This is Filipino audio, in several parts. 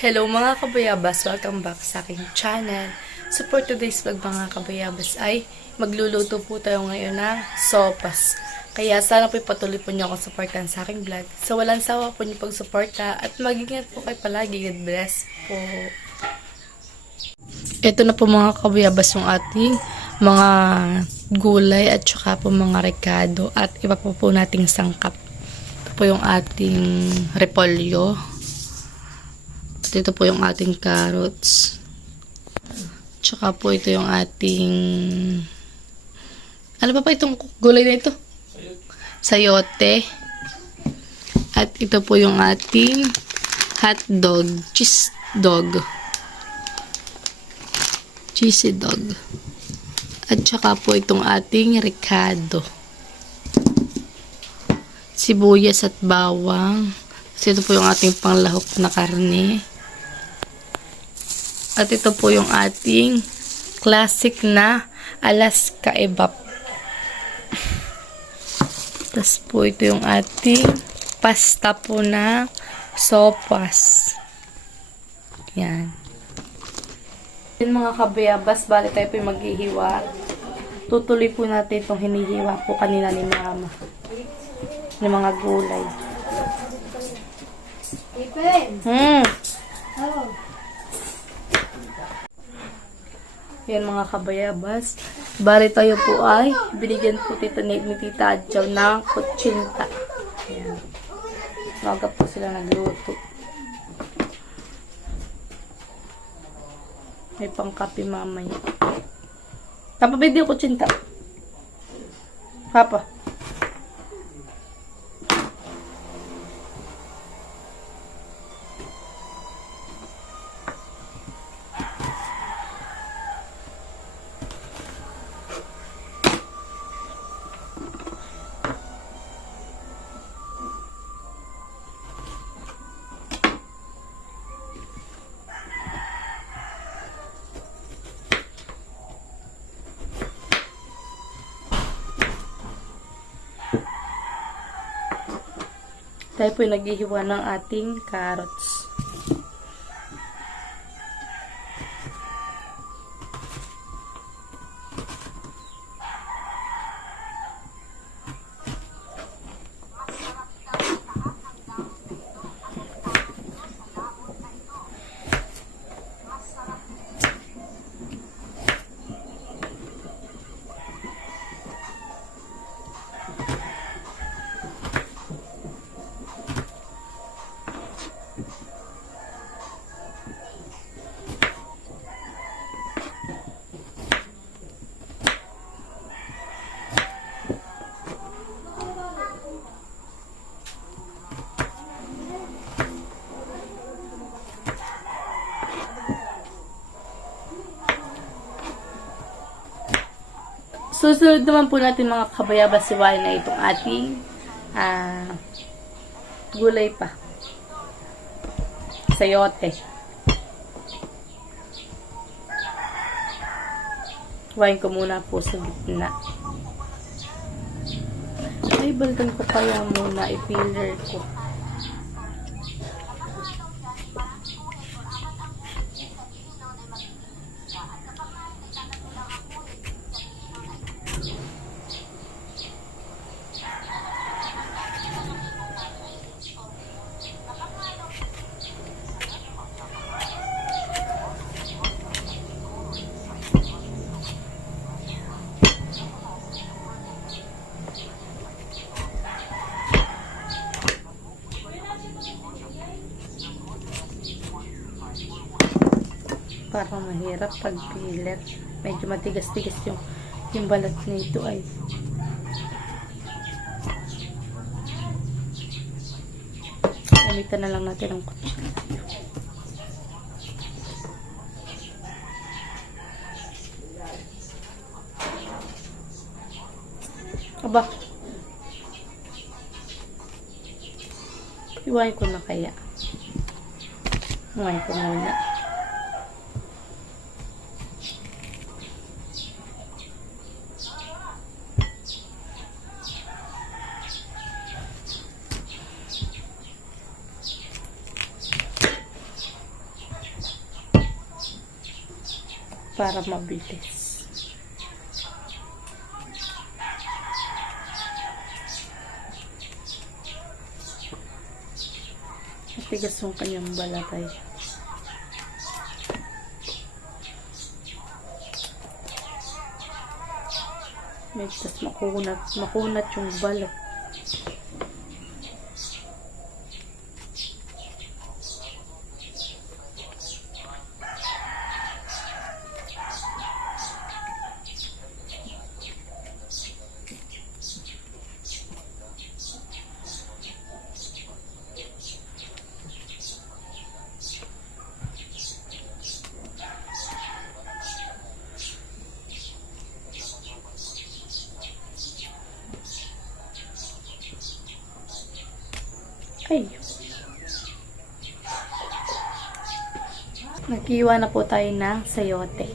Hello mga kabayabas! Welcome back sa aking channel. So for today's vlog mga kabayabas ay magluluto po tayo ngayon ng sopas. Kaya sana po patuloy po niyo akong supportan sa aking vlog. So walang sawa po niyo pagsuporta at mag-ingat po kayo palagi. God bless po. Ito na po mga kabayabas yung ating mga gulay at saka po mga rekado at iba po nating sangkap. Ito po yung ating repolyo. Ito po yung ating carrots. Tsaka po ito yung ating... Ano pa itong gulay na ito? Sayote. At ito po yung ating hot dog. Cheese dog. Cheesy dog. At tsaka po itong ating ricado. Sibuyas at bawang. At ito po yung ating panglahok na karne. At ito po yung ating classic na Alaska Ebap. Tapos po ito yung ating pasta po na sopas. Yan. Yan mga kabayabas, bali tayo po yung maghihiwa. Tutuloy po natin itong hinihiwa po kanina ni mama. Yung mga gulay. Yan mga kabayabas. Bali tayo po ay binigyan po tita ni Tita Adjaw ng kutsinta. Yan. Maga po sila nagluto. May pangkape mamaya. Papa, video kutsinta. Papa. Tayo po naghihiwa ng ating carrots. Susunod naman po natin mga kabayabas siwain na itong ating gulay pa. Sayote. Huwain ko muna po sa gitna. Ay, baldan ko kaya muna i-peeler ko. Parang mahirap pag-pilit. Medyo matigas-tigas yung balat nito ay. Gamitan na lang natin ang kutsilyo. Aba. Iwain ko na kaya. Iwain ko muna. para mabilis. Matigas yung kanyang balakay. Medyo makunat yung balat. Ay. Naghiwa na po tayo ng sayote.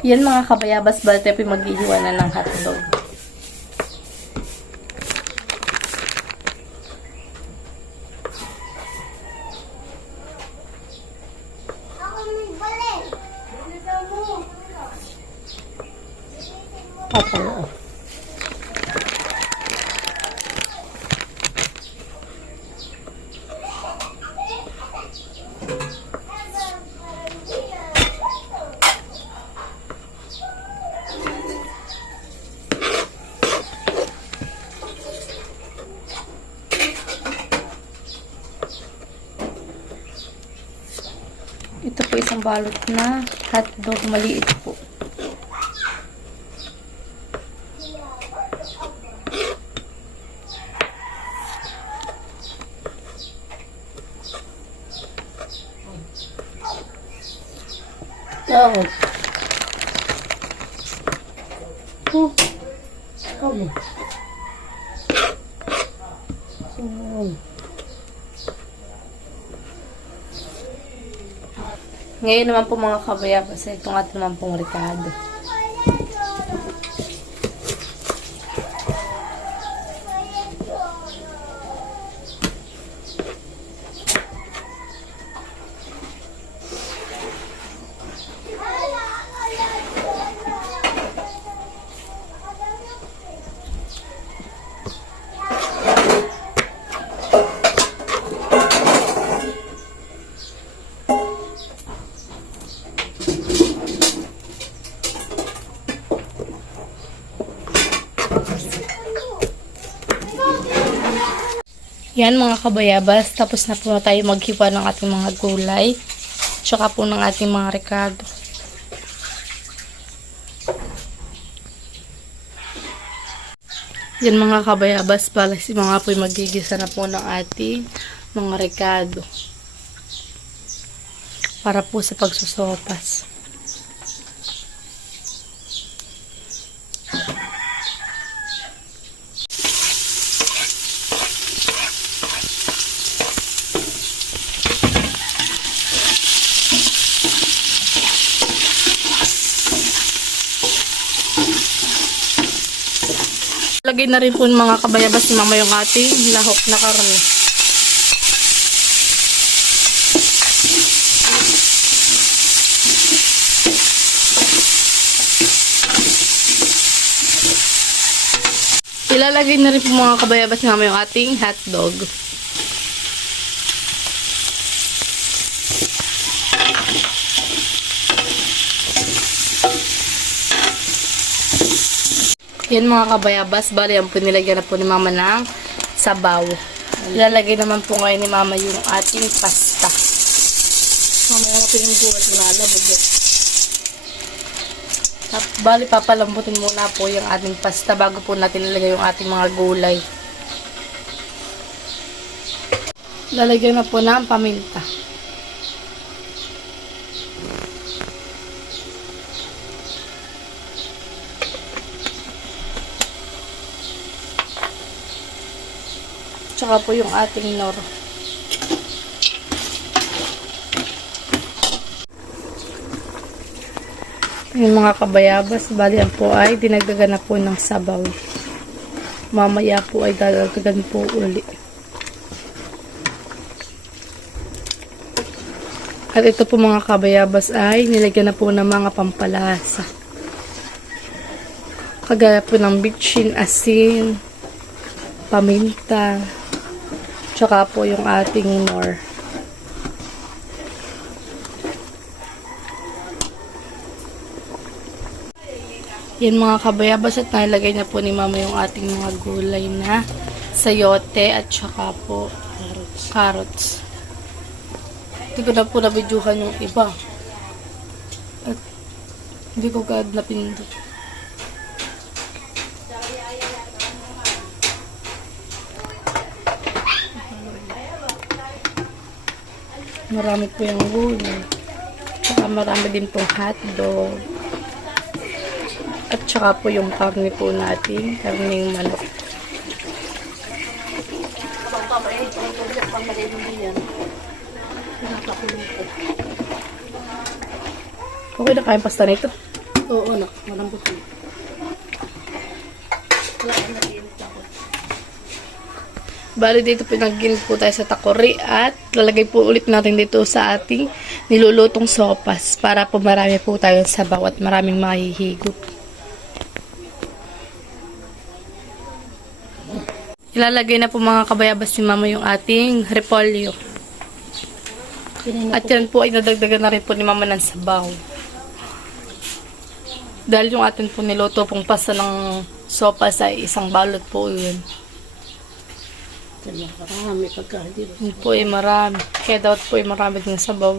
Yan mga kabayabas, bali tayo maghihiwa na ng hotdog. Opo. Ito po isang balot na hotdog, maliit po. Oh. Oh. Oh. Oh. Ngayon naman po mga kabayabas, itong ating naman pong ricado. Yan mga kabayabas, tapos na po tayo maghiwa ng ating mga gulay, tsaka po ng ating mga ricado. Yan mga kabayabas, pala si mga po magigisa na po ng ating mga ricado para po sa pagsusopas. Lagay na rin po mga kabayabas ni mama yung ating lahok na karne. Ilalagay na rin po mga kabayabas namin yung ating hotdog. Yan mga kabayabas, bali yan po nilagyan na po ni mama ng sabaw. Ilalagay naman po ngayon ni mama yung ating pasta. Mamaya na po yung buhat na alabog. Bali papalambutin muna po yung ating pasta bago po natin ilagay yung ating mga gulay. Lalagyan na po ng paminta. Tsaka po yung ating nor. Yung mga kabayabas, bali yan po ay dinagdagan na po ng sabaw. Mamaya po ay dadagdagan po uli. At ito po mga kabayabas ay nilagyan na po ng mga pampalasa. Kagaya po ng bitchin, asin, paminta, tsaka po yung ating nor. Yan mga kabayabas at nilagay na po ni mama yung ating mga gulay na sayote at tsaka po carrots. Hindi ko na po nabidyuhan yung iba. At hindi ko agad napindot. Marami po yung gulay. Tsaka marami din pong hotdog. At tsaka po yung karne po natin. Karneng manok. Okay na kayang pasta nito? Oo, nak. Malambot yun. Bali dito pinagin po tayo sa takori at lalagay po ulit natin dito sa ating nilulutong sopas para po marami po tayong sabaw at maraming mahihigop. Ilalagay na po mga kabayabas ni mama yung ating repolyo. At yan po ay nadagdagan na rin po ni mama ng sabaw. Dahil yung atin po niluto pong pasta ng sopas ay isang balot po yun. Marami pagkahindi. Yun po ay marami. Kaya dapat po ay marami din sabaw.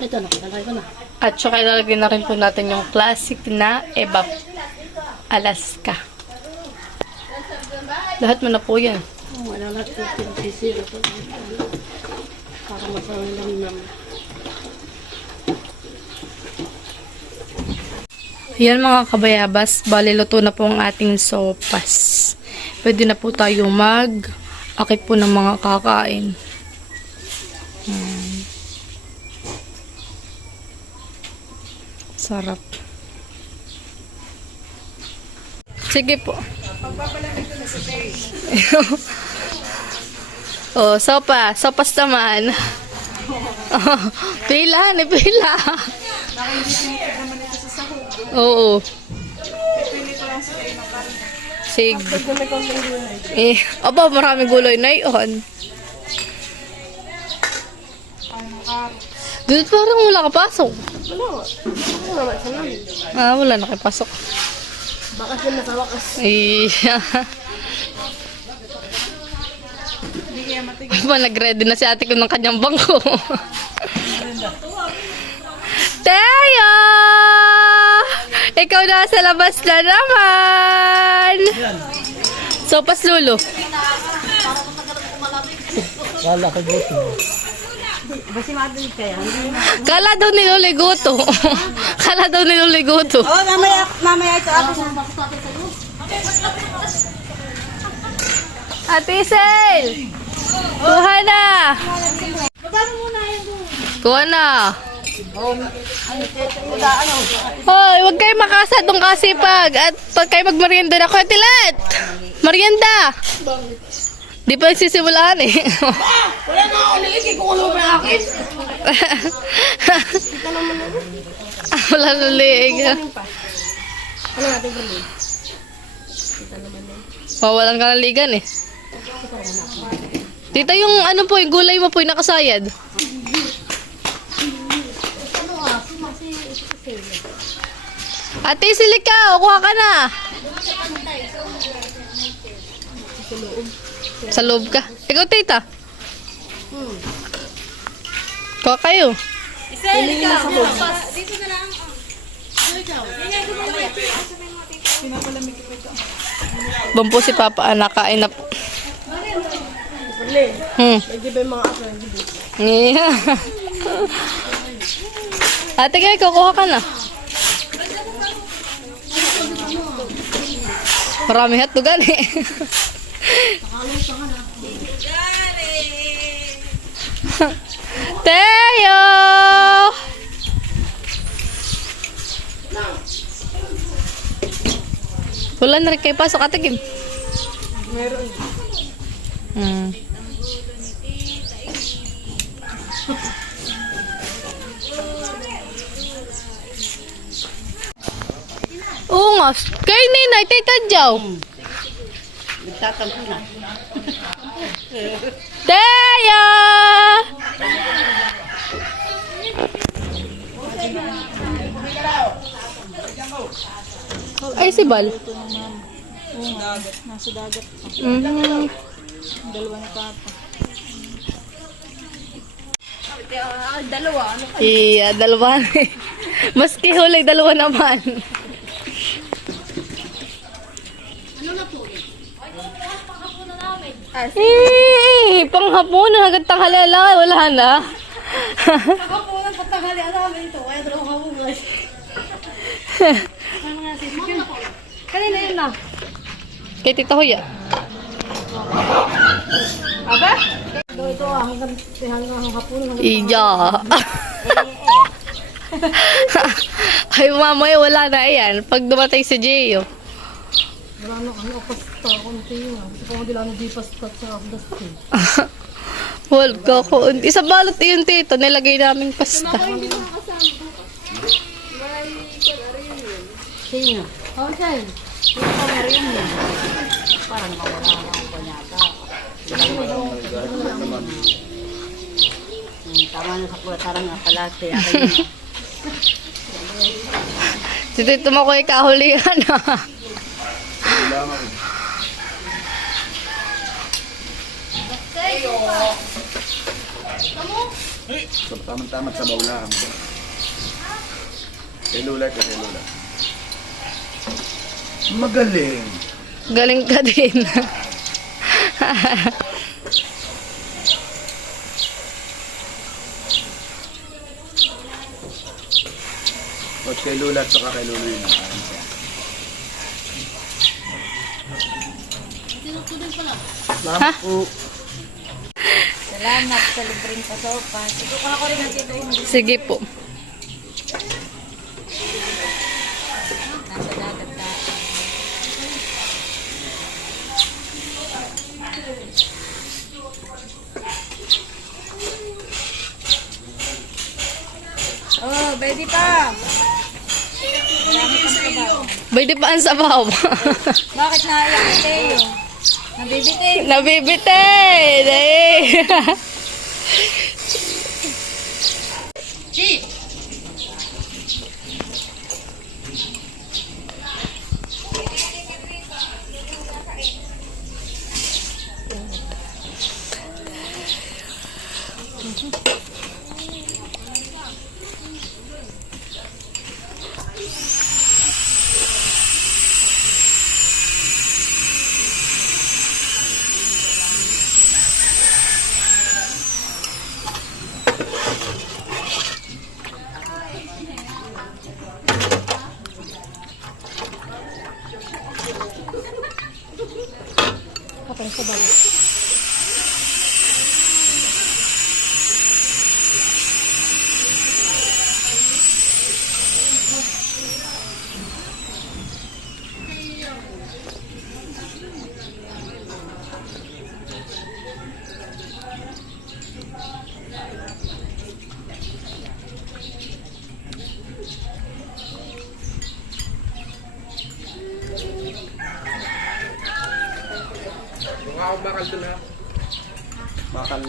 Ito na, kalay ko na. At saka ilalagay na rin po natin yung classic na Evap Alaska. Lahat mo na po yan. Wala natin sisiro. Para masawin lang naman. Yan mga kabayabas, bali luto na po ang ating sopas. Pwede na po tayo mag-akit po ng mga kakain. Sarap. Sige po. Oh, sopa. Sopas naman. Oh, pila, ni pila. Oo. Sige. Aba, marami gulay na yun. Doon parang wala kapasok. Wala na kayo pasok. Bakas yun na sa wakas. Iya. Nag-ready na si ate ko ng kanyang bangko. Teo! Ikaw na sa labas na naman! Sopas lulo. Wala ka gusto. Basi madali kaya. Kala daw niluliguto. Kala daw niluliguto. Oh, mamaya ito ako. Ate Isel! Kuha na! Kuha na! Hoy, huwag kayo makasadong kasipag. At pag kayo magmerienda na, Kuya Tilet! Merienda! Di pa nagsisimulahan eh. Wala na ako niliki kung ano ba akin. Wala na liig. Ano natin bali? Kita naman yun. Pawalan ka ng ligan eh. Tita, yung ano po, yung gulay mo po, yung nakasayad. Ate, silika, kuha ka na. Sa loob ka. Ikaw, tita. Kuha kayo. Bampo si Papa, nakain na po. Bali. Hmm. Medyo ba yung mga aso? Yeah. Ate, kaya kukuha ka na. Marami hatugan eh. Teo! Wala na rin kayo pasok, Ate Kim. Meron. Hmm. Oo nga. Kay Ninay, Tita Jow. Nagtatampo na. Teo! Ay, si Bal. Nasa dagat. Mhm. Dalawa ni Papa. Iya, dalawa. Maski huli, dalawa naman. Eh, panghapon, hanggang tanghali, wala na. Pagkapunan, pagtanghali, namin ito. Kaya dalawang kabugas. Kanina yun na. Kay Tita Hoya. Aba? Ito hanggang hapon. Iya. Ay, mamaya wala na yan. Pag dumatay si Gio. Wala na kami kapasta. Kunti yun. Gusto ko hindi lang di pasta sa pasta. Wal ka ko. Isa balot yun, Tito. Nilagay namin pasta. Sino? Oh, saan? Ito pa meron yun. Parang mawala na ako yata. Tama na sa pulatarang nga pala. Si Tito mo ko ikahulihan na. So, tamang-tamat sa bawlang. Kay Lola, kay Lola. Magaling. Galing ka din. O kay Lola at saka kay Lola yun. Nakain siya. Ha? Salamat sa libreng pasopa. Siguro ko rin nakita yung Sige po. nasa dagat na. Oh, baby pa! Pwede pa ang sabaw. Bakit naiyak si Teo? Nabibiti. Nabibitay! Dahil. Kung ako bakal doon ha. Bakal.